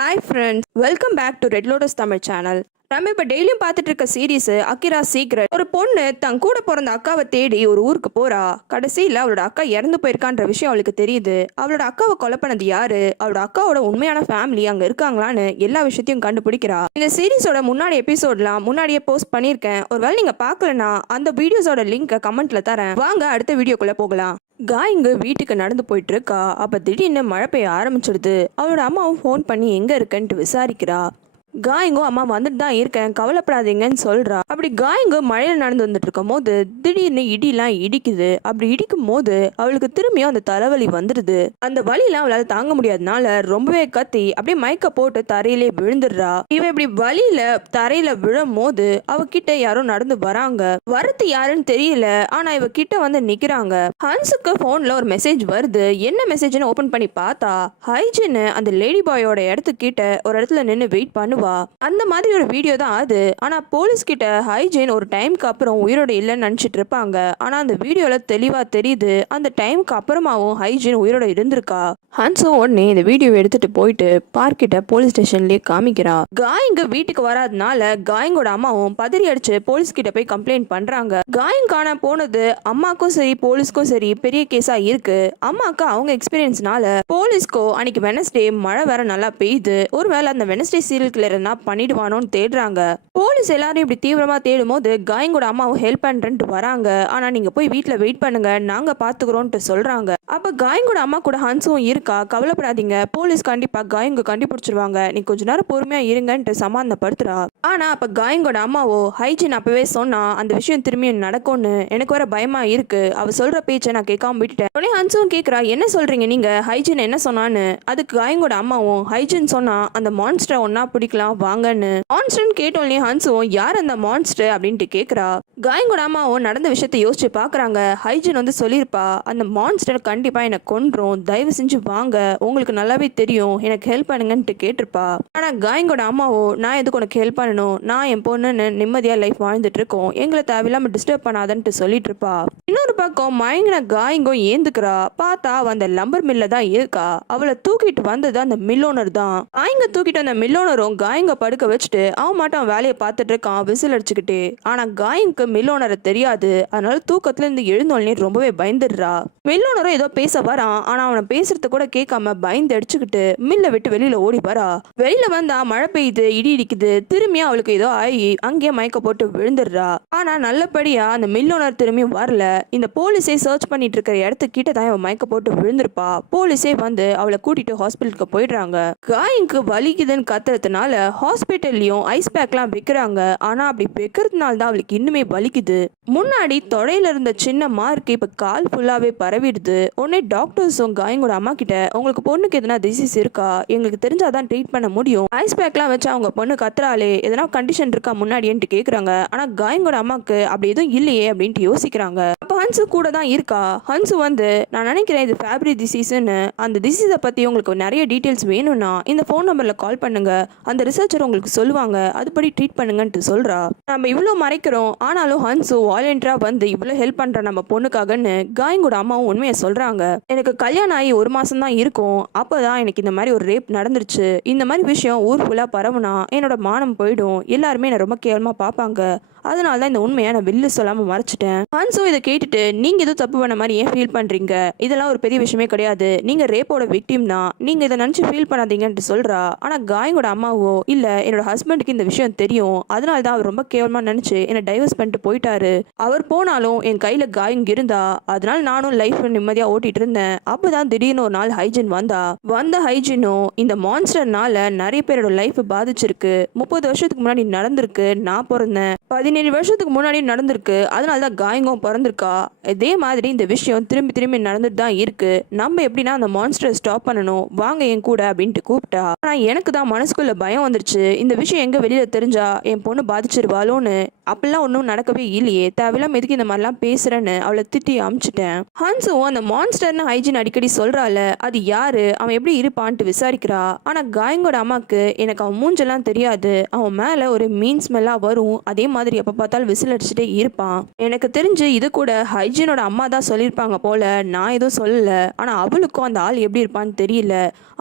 Hi friends, welcome back to red lotus Tamil channel. நம்ம இப்போ டெய்லியும் பார்த்துட்டு இருக்க சீரீஸ் அகிரா சீக்ரெட். ஒரு பொண்ணு தன் கூட பிறந்த அக்காவை தேடி ஒரு ஊருக்கு போறா. கடைசியில் அவளோட அக்கா இறந்து போயிருக்கான்ற விஷயம் அவளுக்கு தெரியுது. அவளோட அக்காவை கொலை பண்ணது யாரு, அவளோட அக்காவோட உண்மையான ஃபேமிலி அங்கே இருக்காங்களான்னு எல்லா விஷயத்தையும் கண்டுபிடிக்கிறா. இந்த சீரீஸோட முன்னாடி எபிசோட்லாம் முன்னாடியே போஸ்ட் பண்ணியிருக்கேன். ஒருவேளை நீங்க பார்க்கலனா அந்த வீடியோஸோட லிங்கை கமெண்ட்ல தரேன். வாங்க அடுத்த வீடியோக்குள்ள போகலாம். காய்ங்க வீட்டுக்கு நடந்து போயிட்டு இருக்கா. அப்ப திடீர்னு மழை பெய்ய ஆரம்பிச்சிடுது. அவளோட அம்மாவும் ஃபோன் பண்ணி எங்க இருக்குன்ட்டு விசாரிக்கிறா. காய்ங்கோ அம்மா வந்துட்டு தான் இருக்கேன், கவலைப்படாதீங்கன்னு சொல்றா. அப்படி காய்ங்கோ மழையில நடந்து வந்துட்டு இருக்கும் போது திடீர்னு இடிலாம் இடிக்குது. அப்படி இடிக்கும் போது அவளுக்கு திரும்பியும் அந்த தலைவலி வந்துடுது. அந்த வலியெல்லாம் அவளால தாங்க முடியாதனால ரொம்பவே கத்தி அப்படியே மயக்க போட்டு தரையிலே விழுந்துடுறா. இவ இப்படி வலியில தரையில விழும் போது அவகிட்ட யாரோ நடந்து வராங்க. வரத்து யாருன்னு தெரியல, ஆனா இவ கிட்ட வந்து நிக்கிறாங்க. ஹன்ஸுக்கு போன்ல ஒரு மெசேஜ் வருது. என்ன மெசேஜ்னு ஓபன் பண்ணி பார்த்தா ஹைஜின் அந்த லேடி பாயோட இடத்துக்கிட்ட ஒரு இடத்துல நின்று வெயிட் பண்ணு. அந்த மாதிரி ஒரு வீடியோ தான் அது. ஆனா போலீஸ் கிட்ட ஹைஜின் ஒரு டைம்க்கு அப்புறம் உயிரோட இல்லைன்னு நினைச்சிட்டு இருப்பாங்க. ஆனா அந்த வீடியோல தெளிவா தெரியுது அந்த டைம்க்கு அப்புறமாவும் ஹைஜின் உயிரோட இருந்திருக்கா. ஹன்ஸும் உடனே இந்த வீடியோ எடுத்துட்டு போயிட்டு பார்க்கிட்ட போலீஸ் ஸ்டேஷன்லயே காமிக்கிறா. காயிங்க வீட்டுக்கு வராதனால காயிங்கோட அம்மாவும் பதறி அடிச்சு போலீஸ் கிட்ட போய் கம்ப்ளைண்ட் பண்றாங்க. காயிங் காண போனது அம்மாக்கும் சரி போலீஸ்க்கும் சரி பெரிய கேஸா இருக்கு. அம்மாக்கு அவங்க எக்ஸ்பீரியன்ஸ்னால போலீஸ்க்கோ அன்னைக்கு வெனஸ்டே மழை வேற நல்லா பெய்யுது. ஒருவேளை அந்த வெனஸ்டே சீரியல் என்ன பண்ணிடுவானோன்னு தேடுறாங்க. போலீஸ் எல்லாரும் இப்படி தீவிரமா தேடும் போது காயங்கோட அம்மாவும் ஹெல்ப் பண்றேன்ட்டு வராங்க. ஆனா நீங்க போய் வீட்டுல வெயிட் பண்ணுங்க, நாங்க பாத்துக்கிறோம்ட்டு சொல்றாங்க. அப்ப காயங்கோட அம்மா கூட ஹன்ஸும் இருக்கா. கவலைப்படாதீங்க, போலீஸ் கண்டிப்பா காயங்க கண்டுபிடிச்சிருவாங்க, நீ கொஞ்ச நேரம் பொறுமையா இருங்கன்ட்டு சமாதானப்படுத்துறா. ஆனா அப்ப காயங்கோட அம்மாவோ ஹைஜின் அப்பவே சொன்னா அந்த விஷயம் திரும்பி நடக்கும்னு எனக்கு வர பயமா இருக்கு, அவ சொல்ற பேச்சை நான் கேட்காம விட்டுட்டேன். உடனே ஹன்ஸும் கேக்குறா, என்ன சொல்றீங்க நீங்க, ஹைஜின் என்ன சொன்னான்னு. அதுக்கு காயங்கோட அம்மாவும் ஹைஜின் சொன்னா அந்த மான்ஸ்டரை ஒன்னா பிடிக்கலாம் வாங்கன்னு. மான்ஸ்டர் கேட்டோன்னே ஹன்ஸும் யார் அந்த மான்ஸ்டர் அப்படின்ட்டு கேக்குறா. காயங்கோட அம்மாவும் நடந்த விஷயத்தை யோசிச்சு பாக்குறாங்க. ஹைஜின் வந்து சொல்லியிருப்பா அந்த மான்ஸ்டர் கண்டிப்பா எனக்கு கொன்றும், தயவு செஞ்சு வாங்க, உங்களுக்கு நல்லாவே தெரியும், எனக்கு ஹெல்ப் பண்ணுங்கன்ட்டு கேட்டிருப்பா. ஆனா காயங்கோட அம்மாவோ நான் எதுக்கு உனக்கு ஹெல்ப் பண்ணணும், நான் என் பொண்ணுன்னு நிம்மதியா லைஃப் வாழ்ந்துட்டு இருக்கோம், எங்களை தேவையில்லாம டிஸ்டர்ப் பண்ணாதன்ட்டு சொல்லிட்டு இருப்பா. இன்னொரு பக்கம் மயங்கின காயங்கோ ஏந்துக்கிறா. பார்த்தா அந்த லம்பர் மில்ல தான் இருக்கா. அவளை தூக்கிட்டு வந்தது அந்த மில்லோனர் தான். காயங்க தூக்கிட்டு அந்த மில்லோனரும் காயங்க படுக்க வச்சுட்டு அவன் மட்டும் வேலையை பார்த்துட்டு இருக்கான் விசில் அடிச்சுக்கிட்டே. ஆனா காயங்க்கு மில்லோனரை தெரியாது. அதனால தூக்கத்துல இருந்து எழுந்தோடனே ரொம்பவே பயந்துடுறா. மில்லோனரும் ஏதோ பேச வரான். ஆனா அவனை பேசுறது கூட கேட்காம பயந்து அடிச்சுக்கிட்டு மில்ல விட்டு வெளியில ஓடி வரா. வெளியில வந்தா மழை பெய்யுது, இடி இடிக்குது. திரும்பியும் அவளுக்கு ஏதோ ஆகி அங்கேயே மயக்க போட்டு விழுந்துடுறா. ஆனா நல்லபடியா அந்த மில்லோனர் திரும்பியும் வரல. இந்த போலீஸே சர்ச் பண்ணிட்டு இருக்கிற இடத்துக்கிட்ட தான் அவன் மயக்க போட்டு விழுந்திருப்பா. போலீஸே வந்து அவளை கூட்டிட்டு ஹாஸ்பிட்டலுக்கு போயிடுறாங்க. காயங்க்கு வலிக்குதுன்னு கத்துறதுனால ஹாஸ்பிட்டல்லையும் ஐஸ் பேக்லாம் வைக்கிறாங்க. ஆனா அப்படி வைக்கிறதுனால தான் அவளுக்கு இன்னுமே வலிக்குது. முன்னாடி தொடையில இருந்த சின்ன மார்க் இப்ப கால் ஃபுல்லாவே பரவிடுது. உடனே டாக்டர்ஸும் காயங்கோட அம்மா கிட்ட உங்களுக்கு பொண்ணுக்கு எதனா டிசீஸ் இருக்கா, எங்களுக்கு தெரிஞ்சாதான் ட்ரீட் பண்ண முடியும், ஐஸ் பேக்லாம் வச்சு அவங்க பொண்ணு கத்துறாளே, எதனா கண்டிஷன் இருக்கா முன்னாடின்ட்டு கேக்குறாங்க. ஆனா காயங்கோட அம்மாக்கு அப்படி எதுவும் இல்லையே அப்படின்ட்டு யோசிக்கிறாங்க. அப்ப ஹன்ஸு கூட தான் இருக்கா. ஹன்ஸு வந்து நான் நினைக்கிறேன் இது ஃபேப்ரி டிசீஸ்ன்னு, அந்த டிசீஸை பத்தி உங்களுக்கு நிறைய டீட்டெயில்ஸ் வேணும்னா இந்த ஃபோன் நம்பர்ல கால் பண்ணுங்க, அந்த ரிசர்ச்சர் உங்களுக்கு சொல்லுவாங்க, அதுபடி ட்ரீட் பண்ணுங்கன்ட்டு சொல்றா. நம்ம இவ்வளோ மறைக்கிறோம் ஆனாலும் ஹன்ஸு வாலண்டியரா வந்து இவ்வளோ ஹெல்ப் பண்ற நம்ம பொண்ணுக்காகன்னு காயங்கோட அம்மாவும் உண்மையை சொல்றாங்க. எனக்கு கல்யாணம் ஆகி 1 மாசம் தான் இருக்கும், அப்பதான் எனக்கு இந்த மாதிரி ஒரு ரேப் நடந்துருச்சு, இந்த மாதிரி விஷயம் ஊர் ஃபுல்லா பரவுனா என்னோட மானம் போயிடும், எல்லாருமே என்ன ரொம்ப கேவலமா பார்ப்பாங்க, அதனால தான் இந்த உண்மையை நான் வெளில சொல்லாம மறைச்சிட்டேன். ஹன்ஸோ இதை கேட்டுட்டு நீங்க ஏதோ தப்பு பண்ண மாதிரி ஏன் ஃபீல் பண்றீங்க, இதெல்லாம் ஒரு பெரிய விஷயமே கிடையாது, நீங்க ரேப்போட விக்டிம் தான், நீங்க இதை நினைச்சு ஃபீல் பண்ணாதீங்கன்ட்டு சொல்றா. ஆனா காயங்கோட அம்மாவோ இல்ல என்னோட ஹஸ்பண்டுக்கு இந்த விஷயம் தெரியும், அதனால தான் அவர் ரொம்ப கேவலமா நினைச்சு என்னை டைவர்ஸ் பண்ணிட்டு போயிட்டாரு, அவர் போனாலும் என் கையில காயங் இருந்தா அதனால நானும் லைஃப் நிம்மதியா ஓட்டிட்டு இருந்தேன். அப்பதான் திடீர்னு ஒரு நாள் ஹைஜின் வந்த ஹைஜினும் இந்த மான்ஸ்டர்னால நிறைய பேரோட லைஃப் பாதிச்சிருக்கு, 30 வருஷத்துக்கு முன்னாடி நடந்திருக்கு, நான் பிறந்தேன் 17 வருஷத்துக்கு முன்னாடி நடந்திருக்கு, அதனாலதான் காயங்கும் பிறந்திருக்கா. இதே மாதிரி இந்த விஷயம் திரும்பி திரும்பி நடந்துட்டு தான் இருக்கு, நம்ம எப்படின்னா அந்த மான்ஸ்டரை ஸ்டாப் பண்ணணும், வாங்க என் கூட அப்படின்ட்டு கூப்பிட்டா. ஆனா எனக்கு தான் மனசுக்குள்ள பயம் வந்துருச்சு, இந்த விஷயம் எங்க வெளியில தெரிஞ்சா என் பொண்ணு பாதிச்சிருவாளோன்னு. அப்படிலாம் ஒன்றும் நடக்கவே இல்லையே, தேவையில்லாம எதுக்கு இந்த மாதிரிலாம் பேசுறேன்னு அவளை திட்டி அமிச்சிட்டேன். ஹன்ஸும் அந்த மான்ஸ்டர்னு ஹைஜின் அடிக்கடி சொல்றால அது யாரு, அவன் எப்படி இருப்பான்ட்டு விசாரிக்கிறா. ஆனா காயங்கோட அம்மாக்கு எனக்கு அவன் மூஞ்செல்லாம் தெரியாது, அவன் மேல ஒரு மீன் ஸ்மெல்லா வரும், அதே மாதிரி எப்ப பார்த்தாலும் விசில் அடிச்சுட்டே இருப்பான். எனக்கு தெரிஞ்சு இது கூட ஹைஜீனோட அம்மா தான் சொல்லியிருப்பாங்க போல. நான் எதுவும் சொல்லல. ஆனா அவளுக்கும் அந்த ஆள் எப்படி இருப்பான்னு தெரியல.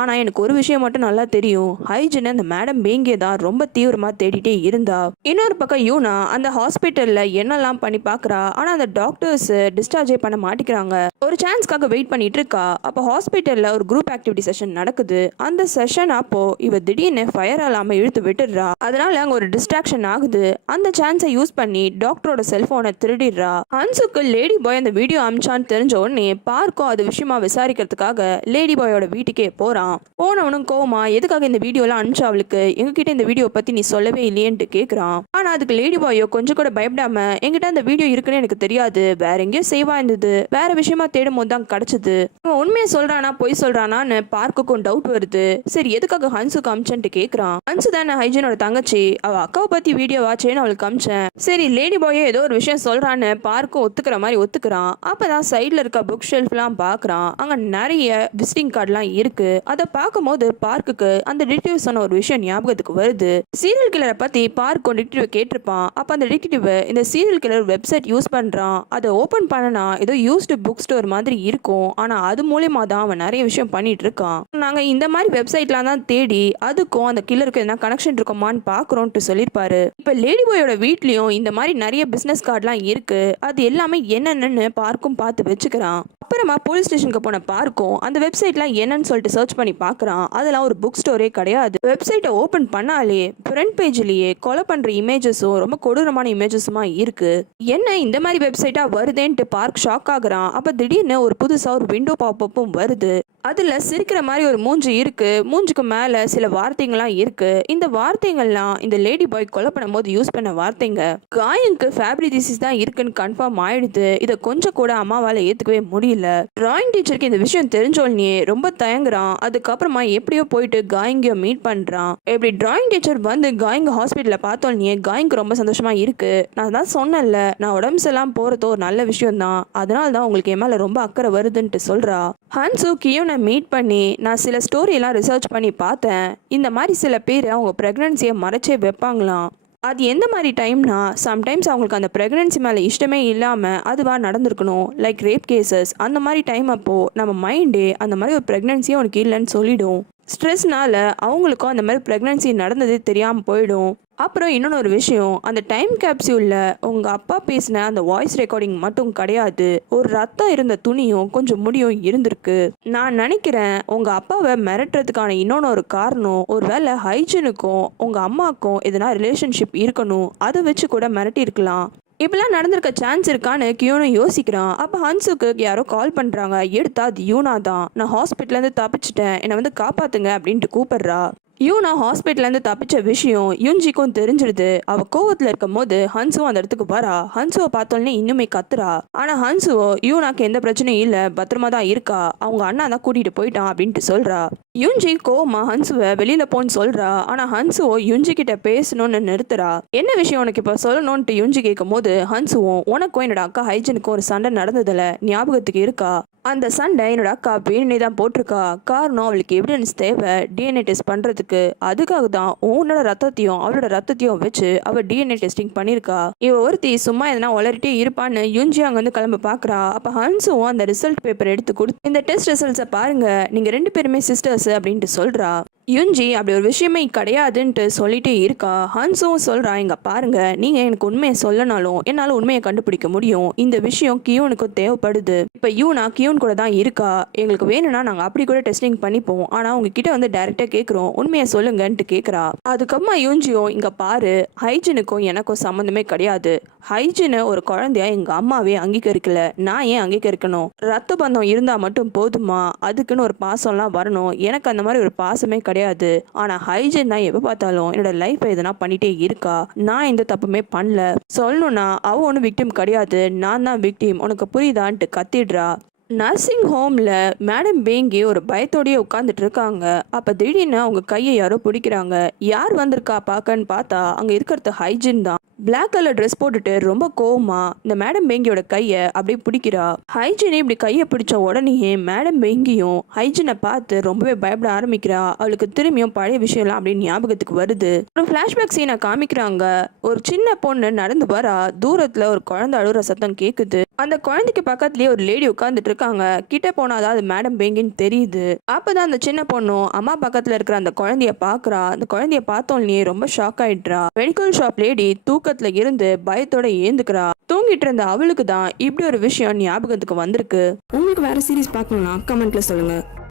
ஆனா எனக்கு ஒரு விஷயம் மட்டும் நல்லா தெரியும். ஹைஜீன் அந்த மேடம் பேங்கே தான் ரொம்ப தீவிரமா தேடிட்டே இருந்தா. இன்னொரு பக்கம் யூனா அந்த ஹாஸ்பிட்டல்ல என்னெல்லாம் பண்ணி பாக்குறா. ஆனா அந்த டாக்டர்ஸ் டிஸ்சார்ஜே பண்ண மாட்டேங்கிறாங்க. ஒரு சான்ஸ்க்காக வெயிட் பண்ணிட்டு இருக்கா. அப்போ ஹாஸ்பிட்டல்ல ஒரு குரூப் ஆக்டிவிட்டி செஷன் நடக்குது. அந்த செஷன் அப்போ இவ திடீர்னு ஃபயர் அலாம இழுத்து விட்டுடுறா. அதனால அங்க ஒரு டிஸ்ட்ராக்ஷன் ஆகுது. அந்த சான்ஸை யூஸ் பண்ணி டாக்டரோட செல்போனை திருடிடுறா. ஹன்ஸுக்கு லேடி பாய் அந்த வீடியோ அமிச்சான்னு தெரிஞ்ச உடனே பார்க்கும் அது விஷயமா விசாரிக்கிறதுக்காக லேடி பாயோட வீட்டுக்கே போறான். போனவனும் கோவமா எதுக்காக இந்த வீடியோலாம் அனுப்பிச்சா அவளுக்கு, எங்ககிட்ட இந்த வீடியோ பத்தி நீ சொல்லவே இல்லையேன்ட்டு கேக்குறான். ஆனா அதுக்கு லேடி பாயோ கொஞ்சம் கூட பயப்படாம, என்கிட்ட அந்த வீடியோ இருக்குன்னு எனக்கு தெரியாது, வேற எங்கேயோ சேவா இருந்தது, வேற விஷயமா தேடும் போது தான் கிடைச்சது. அவன் உண்மையை சொல்றானா பொய் சொல்றானான்னு பார்க்குக்கும் டவுட் வருது. சரி எதுக்காக ஹன்ஸுக்கு அமிச்சன்ட்டு கேக்குறான். ஹன்ஸு தானே ஹைஜீனோட தங்கச்சி, அவ அக்காவை பத்தி வீடியோ வாச்சேன்னு அவளுக்கு அமிச்சேன். சரி லேடி பாயோ ஏதோ ஒரு விஷயம் சொல்றான்னு பார்க்கும் ஒத்துக்கிற மாதிரி ஒத்துக்கிறான். அப்பதான் சைட்ல இருக்க புக் ஷெல்ஃப்லாம் பாக்குறான். அங்க நிறைய விசிட்டிங் கார்டுலாம் இருக்கு. அதை பார்க்கும்போது பார்க்குக்கு அந்த டிடெக்டிவ் சொன்ன ஒரு விஷயம் ஞாபகத்துக்கு வருது. சீரியல் கில்லரை பத்தி பார்க் டிடெக்டிவ் கேட்டிருப்பான். அப்ப அந்த டிடெக்டிவ் இந்த சீரியல் கில்லர் வெப்சைட் யூஸ் பண்றான். அதை ஓபன் பண்ணனா ஏதோ யூஸ்டு புக் ஸ்டோர் மாதிரி இருக்கும். ஆனா அது மூலியமா தான் அவன் நிறைய விஷயம் பண்ணிட்டு இருக்கான். நாங்க இந்த மாதிரி வெப்சைட்லாம் தான் தேடி அதுக்கும் அந்த கில்லருக்கு என்ன கனெக்ஷன் இருக்குமான்னு பாக்குறோம்ட்டு சொல்லியிருப்பாரு. இப்ப லேடி பாயோட வீட்லயும் இந்த மாதிரி நிறைய பிசினஸ் கார்டுலாம் இருக்கு. அது எல்லாமே என்னென்னு பார்க்கும் பார்த்து வச்சுக்கிறான். அப்புறமா போலீஸ் ஸ்டேஷனுக்கு போன பார்க்கும் அந்த வெப்சைட்லாம் என்னன்னு சொல்லிட்டு சர்ச் பண்ணி பார்க்குறான். அதெல்லாம் ஒரு புக் ஸ்டோரே கிடையாது. வெப்சைட்டை ஓப்பன் பண்ணாலே ஃப்ரண்ட் பேஜ்லேயே கொலை பண்ணுற இமேஜஸும் ரொம்ப கொடூரமான இமேஜஸுமா இருக்கு. என்ன இந்த மாதிரி வெப்சைட்டாக வருதேன்ட்டு பார்க் ஷாக் ஆகுறான். அப்போ திடீர்னு ஒரு புதுசாக ஒரு விண்டோ பாப்பப்பும் வருது. அதில் சிரிக்கிற மாதிரி ஒரு மூஞ்சி இருக்கு. மூஞ்சுக்கு மேலே சில வார்த்தைங்கள்லாம் இருக்கு. இந்த வார்த்தைகள்லாம் இந்த லேடி பாய் கொலை பண்ணும்போது யூஸ் பண்ண வார்த்தைங்க. காயங்க்கு ஃபேப்ரி டிசீஸ் தான் இருக்குன்னு கன்ஃபார்ம் ஆயிடுது. இதை கொஞ்சம் கூட அம்மாவால் ஏற்றுக்கவே முடியல. டிராயிங் டீச்சருக்கு இந்த விஷயம் தெரிஞ்சோடனே ரொம்ப தயங்குறான். அதுக்கப்புறமா எப்படியோ போயிட்டு காயங்கியோ மீட் பண்றான். இப்படி டிராயிங் டீச்சர் வந்து காயங்க ஹாஸ்பிட்டல்ல பார்த்தோன்னே காயங்கு ரொம்ப சந்தோஷமா இருக்கு. நான் தான் சொன்னேன்ல, நான் உடம்பு எல்லாம் போறது ஒரு நல்ல விஷயம் தான், அதனால தான் உங்களுக்கு என் மேல ரொம்ப அக்கறை வருதுன்ட்டு சொல்றா. ஹன்சு கியோனை மீட் பண்ணி நான் சில ஸ்டோரி எல்லாம் ரிசர்ச் பண்ணி பார்த்தேன். இந்த மாதிரி சில பேர் அவங்க பிரெக்னன்சியை மறைச்சே வைப்பாங்களாம். அது எந்த மாதிரி டைம்னா, சம்டைம்ஸ் அவங்களுக்கு அந்த ப்ரெக்னன்சி மேலே இஷ்டமே இல்லாமல் அதுவாக நடந்திருக்கணும். லைக் ரேப் கேசஸ் அந்த மாதிரி டைம் அப்போது நம்ம மைண்டே அந்த மாதிரி ஒரு ப்ரெக்னன்சியே உனக்கு இல்லைன்னு சொல்லிடும். ஸ்ட்ரெஸ்னால அவங்களுக்கும் அந்த மாதிரி ப்ரெக்னன்சி நடந்ததே தெரியாமல் போயிடும். அப்புறம் இன்னொன்று ஒரு விஷயம், அந்த டைம் கேப்சியூலில் உங்கள் அப்பா பேசின அந்த வாய்ஸ் ரெக்கார்டிங் மட்டும் கிடையாது, ஒரு ரத்தம் இருந்த துணியும் கொஞ்சம் முடியும் இருந்திருக்கு. நான் நினைக்கிறேன் உங்கள் அப்பாவை மிரட்டுறதுக்கான இன்னொன்று ஒரு காரணம், ஒரு வேளை ஹைஜீனுக்கும் உங்கள் அம்மாவுக்கும் எதனா ரிலேஷன்ஷிப் இருக்கணும், அதை வச்சு கூட மிரட்டி இருக்கலாம். இப்பெல்லாம் நடந்திருக்க சான்ஸ் இருக்கான்னு கியோனு யோசிக்கிறான். அப்போ ஹன்சுக்கு யாரோ கால் பண்ணுறாங்க. எடுத்தா அது யூனா தான். நான் ஹாஸ்பிட்டல்லேருந்து தப்பிச்சிட்டேன், என்னை வந்து காப்பாற்றுங்க அப்படின்ட்டு கூப்பிடுறா. யூனா ஹாஸ்பிட்டல்லேருந்து தப்பிச்ச விஷயம் யுன்ஜிக்கும் தெரிஞ்சிடுது. அவள் கோவத்தில் இருக்கும் போது ஹன்சுவும் அந்த இடத்துக்கு வரா. ஹன்சுவை பார்த்தோன்னே இன்னுமே கத்துறா. ஆனால் ஹன்சுவோ யூனாக்கு எந்த பிரச்சனையும் இல்லை, பத்திரமா தான் இருக்கா, அவங்க அண்ணா தான் கூட்டிகிட்டு போயிட்டான் அப்படின்ட்டு சொல்கிறா. யுன்ஜி கோவமா ஹன்சுவை வெளியில் போன்னு சொல்கிறா. ஆனால் ஹன்சுவோ யுன்ஜி கிட்ட பேசணும்னு நிறுத்துறா. என்ன விஷயம் உனக்கு இப்போ சொல்லணும்ன்ட்டு யுன்ஜி கேட்கும் போது ஹன்சுவும் உனக்கும் என்னோட அக்கா ஹைஜனுக்கும் ஒரு சண்டை நடந்ததில்ல ஞாபகத்துக்கு இருக்கா, அந்த சண்டை என்னோட அக்கா வேணுனே தான் போட்டிருக்கா, காரணம் அவளுக்கு எவிடன்ஸ் தேவை டிஎன்ஏ டெஸ்ட் பண்ணுறதுக்கு, அதுக்காக தான் உன்னோட ரத்தத்தையும் அவளோட ரத்தத்தையும் வச்சு அவள் டிஎன்ஏ டெஸ்டிங் பண்ணியிருக்கா. இவ ஒருத்தி சும்மா எதனா வளர்ட்டே இருப்பான்னு யுன்ஜி அங்கே வந்து கிளம்ப பார்க்குறா. அப்போ ஹன்சுவும் அந்த ரிசல்ட் பேப்பர் எடுத்து கொடுத்து இந்த டெஸ்ட் ரிசல்ட்ஸை பாருங்க, நீங்கள் 2 பேருமே சிஸ்டர்ஸ் அப்படின்ட்டு சொல்கிறா. யுன்ஜி அப்படி ஒரு விஷயமே கிடையாதுன்ட்டு சொல்லிட்டே இருக்கா. ஹன்சுவும் சொல்றா, இங்க பாருங்க, நீங்க எனக்கு உண்மையை சொல்லனாலும் என்னால உண்மையை கண்டுபிடிக்க முடியும், இந்த விஷயம் கியூனுக்கு தேவைப்படுது. இப்ப யூனா கியூன் கூட தான் இருக்கா, எங்களுக்கு வேணும்னா நாங்க அப்படி கூட டெஸ்டிங் பண்ணிப்போம், ஆனா உங்ககிட்ட வந்து டைரக்டா கேட்குறோம், உண்மையை சொல்லுங்கன்ட்டு கேட்குறா. அதுக்கப்புறமா யுன்ஜியும் இங்க பாரு, ஹைஜனுக்கும் எனக்கும் சம்மந்தமே கிடையாது, ஹைஜினை ஒரு குழந்தையா எங்க அம்மாவே அங்கீகரிக்கல, நான் ஏன் அங்கீகரிக்கணும், ரத்த பந்தம் இருந்தா மட்டும் போதுமா, அதுக்குன்னு ஒரு பாசம்லாம் வரணும், எனக்கு அந்த மாதிரி ஒரு பாசமே கிடையாது. ஆனா ஹைஜன் தான் எப்ப பார்த்தாலும் என்னோட லைஃப் எதனா பண்ணிட்டே இருக்கா, நான் எந்த தப்புமே பண்ணல, சொல்லணும்னா அவ ஒன்றும் விக்டிம் கிடையாது, நான் தான் விக்டிம், உனக்கு புரியுதான்ட்டு கத்திடுறா. நர்சிங் ஹோம்ல மேடம் பேங்கி ஒரு பயத்தோடயே உட்காந்துட்டு இருக்காங்க. அப்ப திடீர்னு அவங்க கையை யாரோ பிடிக்கிறாங்க. யார் வந்திருக்கா பாக்கன்னு பார்த்தா அங்க இருக்கிறது ஹைஜின் தான். பிளாக் கலர் ட்ரெஸ் போட்டுட்டு ரொம்ப கோவமா இந்த மேடம் பேங்கியோட கையை அப்படியே பிடிக்கிறா. ஹைஜினே இப்படி கையை பிடிச்ச உடனேயே மேடம் பேங்கியும் ஹைஜினை பார்த்து ரொம்பவே பயப்பட ஆரம்பிக்கிறா. அவளுக்கு திரும்பியும் பழைய விஷயம்லாம் அப்படியே ஞாபகத்துக்கு வருது. ஒரு ஃபிளாஷ்பேக் சீனை காமிக்கிறாங்க. ஒரு சின்ன பொண்ணு நடந்து வரா. தூரத்துல ஒரு குழந்தை அழுற சத்தம் கேக்குது. அந்த குழந்தைக்கு பக்கத்துலயே ஒரு லேடி உட்காந்துட்டு இருக்காங்க. கிட்ட போனாதான் அது மேடம் பேங்கின்னு தெரியுது. அப்பதான் அந்த சின்ன பொண்ணும் அம்மா பக்கத்துல இருக்கிற அந்த குழந்தைய பாக்குறா. அந்த குழந்தைய பார்த்தோன்னே ரொம்ப ஷாக் ஆயிடுறா. மெடிக்கல் ஷாப் லேடி தூக்கத்துல இருந்து பயத்தோட ஏந்துக்கிறா. தூங்கிட்டு இருந்த அவளுக்கு தான் இப்படி ஒரு விஷயம் ஞாபகத்துக்கு வந்திருக்கு. உங்களுக்கு வேற சீரிஸ் பார்க்கணும்னா கமெண்ட்ல சொல்லுங்க.